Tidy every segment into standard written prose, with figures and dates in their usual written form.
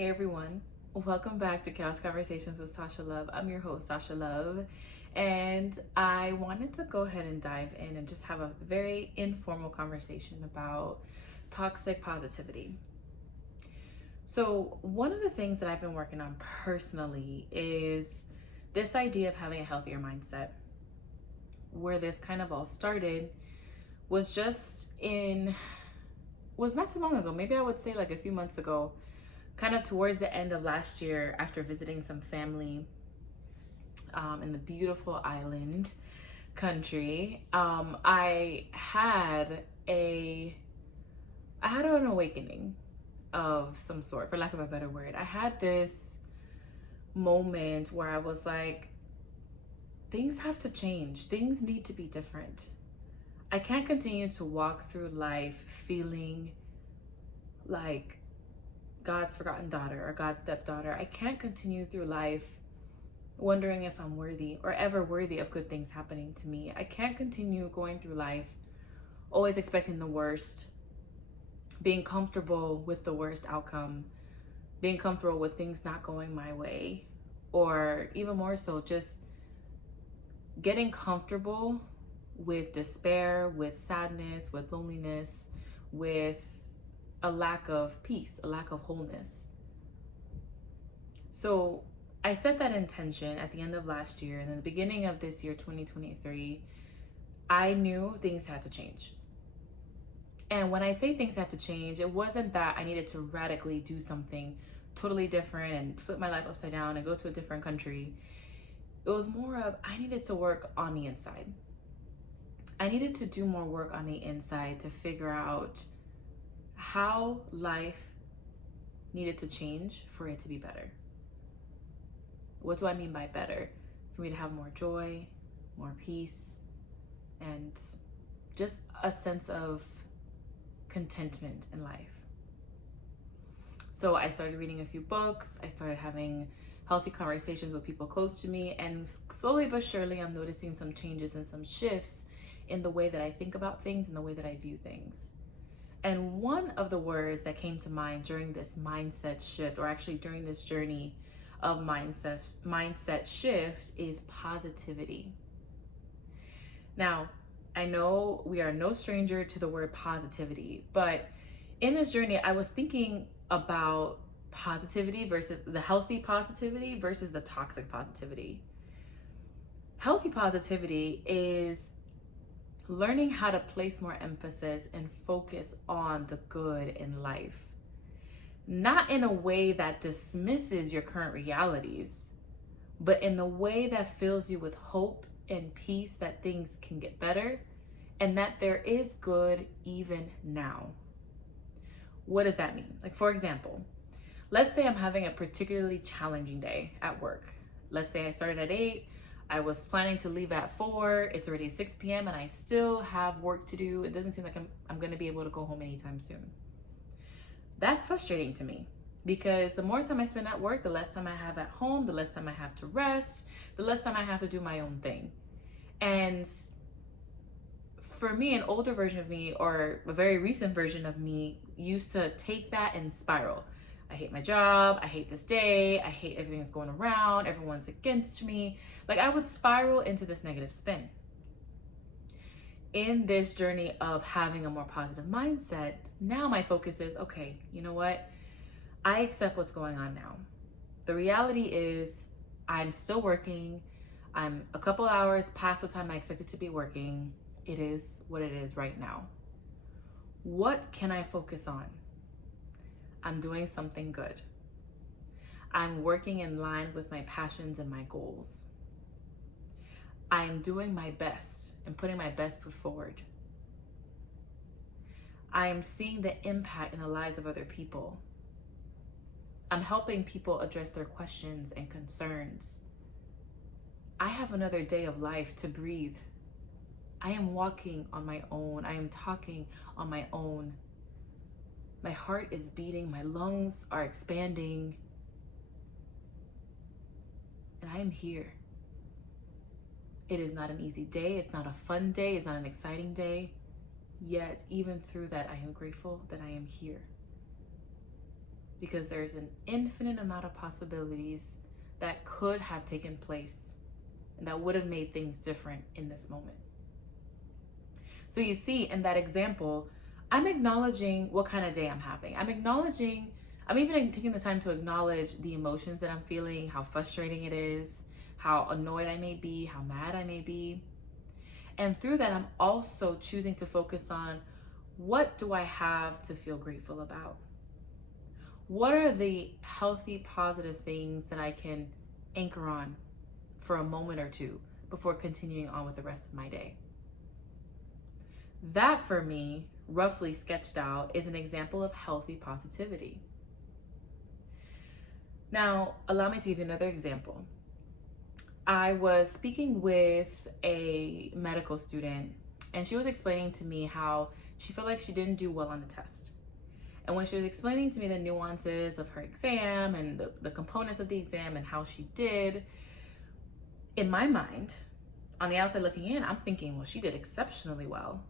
Hey everyone, welcome back to Couch Conversations with Sasha Love. I'm your host, Sasha Love, and I wanted to go ahead and dive in and just have a very informal conversation about toxic positivity. So, one of the things that I've been working on personally is this idea of having a healthier mindset. Where this kind of all started was was not too long ago, maybe I would say like a few months ago, kind of towards the end of last year after visiting some family in the beautiful island country. I had an awakening of some sort, for lack of a better word. I had this moment where I was like, things have to change. Things need to be different. I can't continue to walk through life feeling like God's forgotten daughter or God's stepdaughter. I can't continue through life wondering if I'm worthy or ever worthy of good things happening to me. I can't continue going through life always expecting the worst, being comfortable with the worst outcome, being comfortable with things not going my way, or even more so, just getting comfortable with despair, with sadness, with loneliness, with a lack of peace, a lack of wholeness. So I set that intention at the end of last year, and in the beginning of this year, 2023, I knew things had to change. And when I say things had to change, it wasn't that I needed to radically do something totally different and flip my life upside down and go to a different country. It was more of I needed to work on the inside. I needed to do more work on the inside to figure out how life needed to change for it to be better. What do I mean by better? For me to have more joy, more peace, and just a sense of contentment in life. So I started reading a few books. I started having healthy conversations with people close to me, and slowly but surely I'm noticing some changes and some shifts in the way that I think about things and the way that I view things. And one of the words that came to mind during this mindset shift, or actually during this journey of mindset shift, is positivity. Now, I know we are no stranger to the word positivity, but in this journey, I was thinking about positivity versus the healthy positivity versus the toxic positivity. Healthy positivity is learning how to place more emphasis and focus on the good in life. Not in a way that dismisses your current realities, but in the way that fills you with hope and peace that things can get better and that there is good even now. What does that mean? Like, for example, let's say I'm having a particularly challenging day at work. Let's say I started at 8, I was planning to leave at 4, it's already 6 p.m. and I still have work to do. It doesn't seem like I'm gonna be able to go home anytime soon. That's frustrating to me because the more time I spend at work, the less time I have at home, the less time I have to rest, the less time I have to do my own thing. And for me, an older version of me, or a very recent version of me, used to take that and spiral. I hate my job, I hate this day, I hate everything that's going around, everyone's against me. Like, I would spiral into this negative spin. In this journey of having a more positive mindset, now my focus is, okay, you know what? I accept what's going on now. The reality is I'm still working. I'm a couple hours past the time I expected to be working. It is what it is right now. What can I focus on? I'm doing something good. I'm working in line with my passions and my goals. I am doing my best and putting my best foot forward. I am seeing the impact in the lives of other people. I'm helping people address their questions and concerns. I have another day of life to breathe. I am walking on my own. I am talking on my own. My heart is beating, my lungs are expanding, and I am here. It is not an easy day, it's not a fun day, it's not an exciting day, yet even through that I am grateful that I am here. because there's an infinite amount of possibilities that could have taken place and that would have made things different in this moment. So you see, in that example, I'm acknowledging what kind of day I'm having. I'm even taking the time to acknowledge the emotions that I'm feeling, how frustrating it is, how annoyed I may be, how mad I may be. And through that, I'm also choosing to focus on, what do I have to feel grateful about? What are the healthy, positive things that I can anchor on for a moment or two before continuing on with the rest of my day? That, for me, roughly sketched out, is an example of healthy positivity. Now, allow me to give you another example. I was speaking with a medical student, and she was explaining to me how she felt like she didn't do well on the test. And when she was explaining to me the nuances of her exam and the components of the exam and how she did, in my mind, on the outside looking in, I'm thinking, well, she did exceptionally well.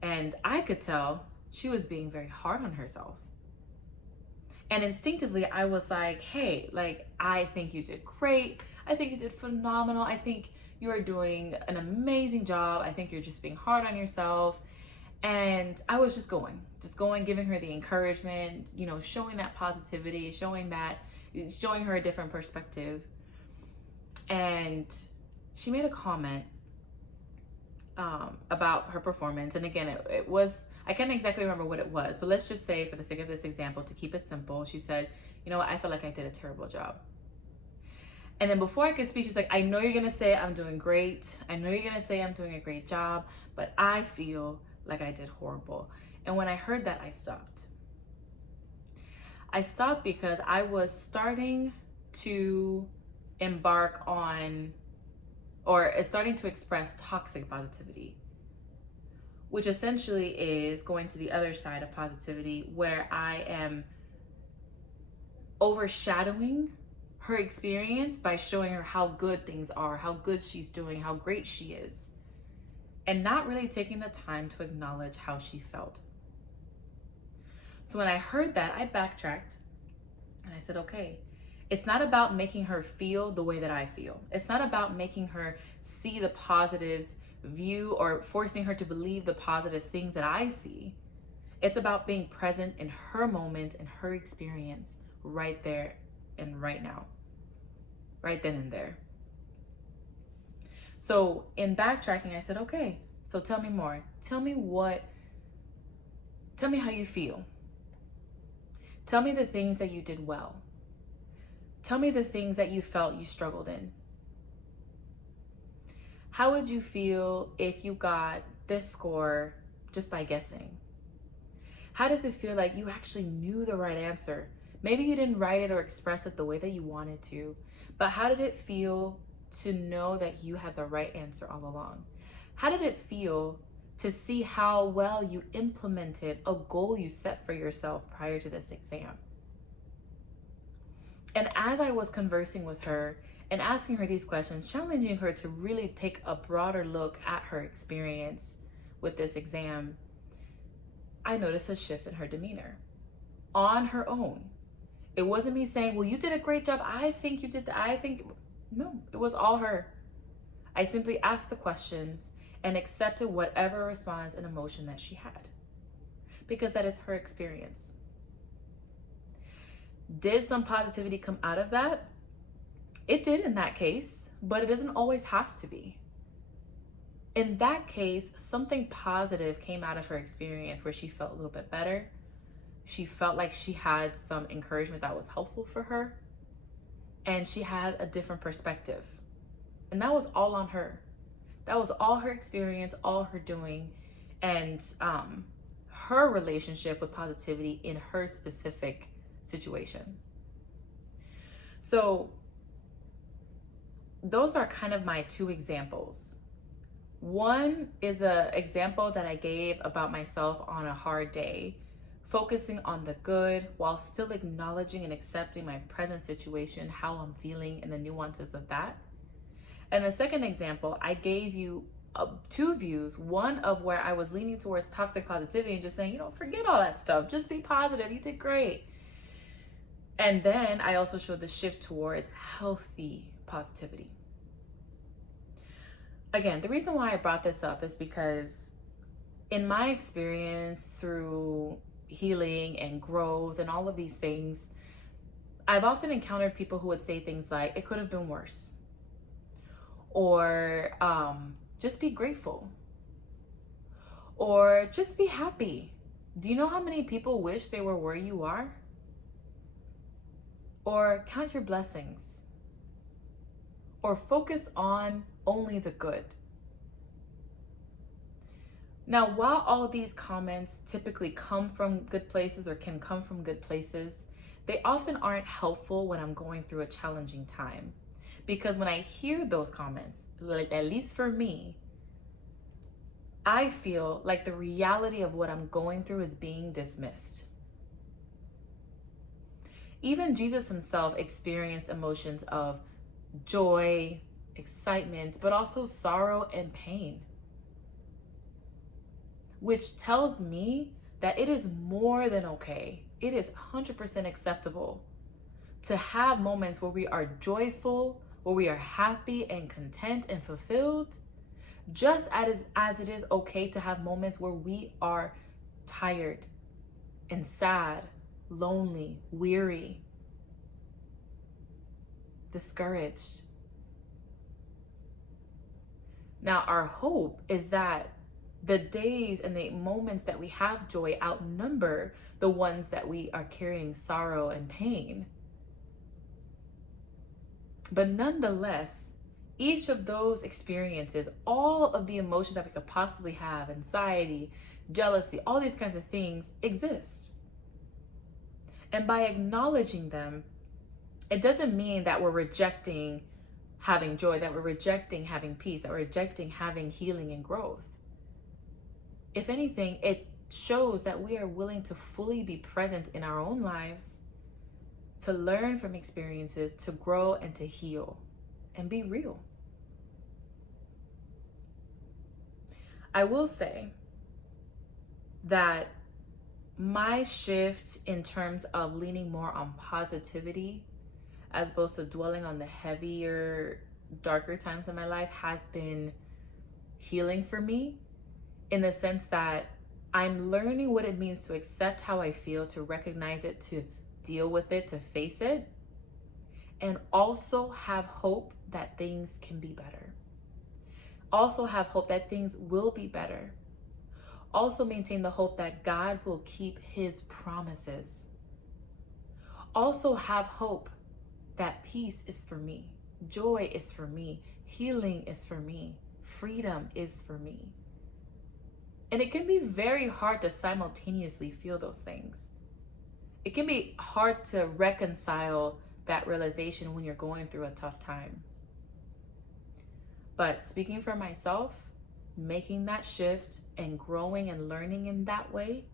And I could tell she was being very hard on herself. And instinctively, I was like, hey, I think you did great. I think you did phenomenal. I think you are doing an amazing job. I think you're just being hard on yourself. And I was just going, giving her the encouragement, showing that positivity, showing her a different perspective. And she made a comment about her performance. And again, it was, I can't exactly remember what it was, but let's just say, for the sake of this example, to keep it simple, she said, I feel like I did a terrible job. And then before I could speak, she's like, I know you're going to say I'm doing great. I know you're going to say I'm doing a great job, but I feel like I did horrible. And when I heard that, I stopped. I stopped because I was starting to embark on, or starting to express, toxic positivity, which essentially is going to the other side of positivity, where I am overshadowing her experience by showing her how good things are, how good she's doing, how great she is, and not really taking the time to acknowledge how she felt. So when I heard that, I backtracked and I said, okay, it's not about making her feel the way that I feel. It's not about making her see the positives, view, or forcing her to believe the positive things that I see. It's about being present in her moment and her experience right there and right now, right then and there. So in backtracking, I said, okay, so tell me more. Tell me how you feel. Tell me the things that you did well. Tell me the things that you felt you struggled in. How would you feel if you got this score just by guessing? How does it feel like you actually knew the right answer? Maybe you didn't write it or express it the way that you wanted to, but how did it feel to know that you had the right answer all along? How did it feel to see how well you implemented a goal you set for yourself prior to this exam? And as I was conversing with her and asking her these questions, challenging her to really take a broader look at her experience with this exam, I noticed a shift in her demeanor on her own. It wasn't me saying, well, you did a great job. I think you did no, it was all her. I simply asked the questions and accepted whatever response and emotion that she had, because that is her experience. Did some positivity come out of that? It did in that case, but it doesn't always have to be. In that case, something positive came out of her experience where she felt a little bit better. She felt like she had some encouragement that was helpful for her, and she had a different perspective. And that was all on her. That was all her experience, all her doing, and her relationship with positivity in her specific situation. So those are kind of my two examples. One is an example that I gave about myself on a hard day, focusing on the good while still acknowledging and accepting my present situation, how I'm feeling, and the nuances of that. And the second example, I gave you two views, one of where I was leaning towards toxic positivity and just saying, forget all that stuff, just be positive, you did great. And then I also showed the shift towards healthy positivity. Again, the reason why I brought this up is because in my experience through healing and growth and all of these things, I've often encountered people who would say things like, it could have been worse. Or just be grateful. Or just be happy. Do you know how many people wish they were where you are? Or count your blessings. Or focus on only the good. Now, while all these comments typically come from good places or can come from good places, they often aren't helpful when I'm going through a challenging time. Because when I hear those comments, like at least for me, I feel like the reality of what I'm going through is being dismissed. Even Jesus himself experienced emotions of joy, excitement, but also sorrow and pain, which tells me that it is more than okay. It is 100% acceptable to have moments where we are joyful, where we are happy and content and fulfilled, just as it is okay to have moments where we are tired and sad, lonely, weary, discouraged. Now, our hope is that the days and the moments that we have joy outnumber the ones that we are carrying sorrow and pain. But nonetheless, each of those experiences, all of the emotions that we could possibly have, anxiety, jealousy, all these kinds of things exist. And by acknowledging them, it doesn't mean that we're rejecting having joy, that we're rejecting having peace, that we're rejecting having healing and growth. If anything, it shows that we are willing to fully be present in our own lives, to learn from experiences, to grow and to heal, and be real. I will say that my shift in terms of leaning more on positivity as opposed to dwelling on the heavier, darker times in my life has been healing for me, in the sense that I'm learning what it means to accept how I feel, to recognize it, to deal with it, to face it, and also have hope that things can be better. Also have hope that things will be better. Also maintain the hope that God will keep his promises. Also have hope that peace is for me, joy is for me, healing is for me, freedom is for me. And it can be very hard to simultaneously feel those things. It can be hard to reconcile that realization when you're going through a tough time. But speaking for myself, making that shift and growing and learning in that way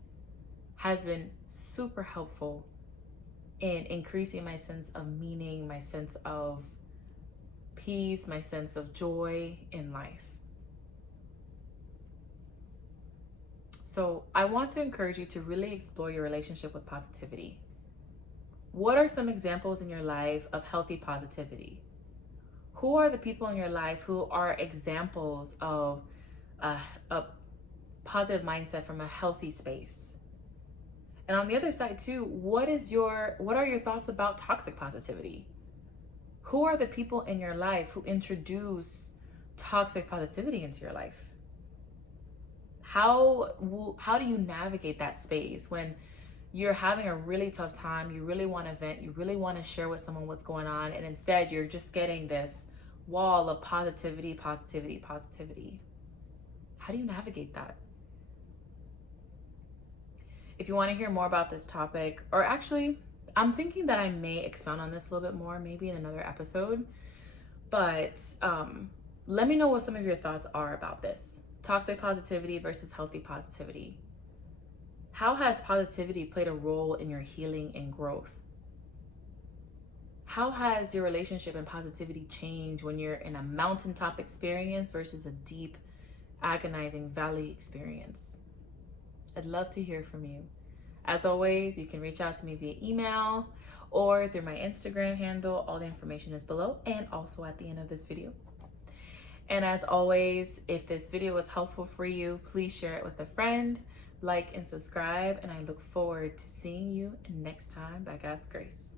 has been super helpful in increasing my sense of meaning, my sense of peace, my sense of joy in life. So I want to encourage you to really explore your relationship with positivity. What are some examples in your life of healthy positivity? Who are the people in your life who are examples of a positive mindset from a healthy space? And on the other side too, what are your thoughts about toxic positivity? Who are the people in your life who introduce toxic positivity into your life? How do you navigate that space when you're having a really tough time, you really want to vent, you really want to share with someone what's going on, and instead you're just getting this wall of positivity? How do you navigate that? If you want to hear more about this topic, or actually, I'm thinking that I may expound on this a little bit more, maybe in another episode, but let me know what some of your thoughts are about this. Toxic positivity versus healthy positivity. How has positivity played a role in your healing and growth? How has your relationship and positivity changed when you're in a mountaintop experience versus a deep, agonizing valley experience? I'd love to hear from you. As always, you can reach out to me via email or through my Instagram handle. All the information is below and also at the end of this video. And as always, if this video was helpful for you, please share it with a friend, like and subscribe. And I look forward to seeing you next time by God's grace.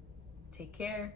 Take care.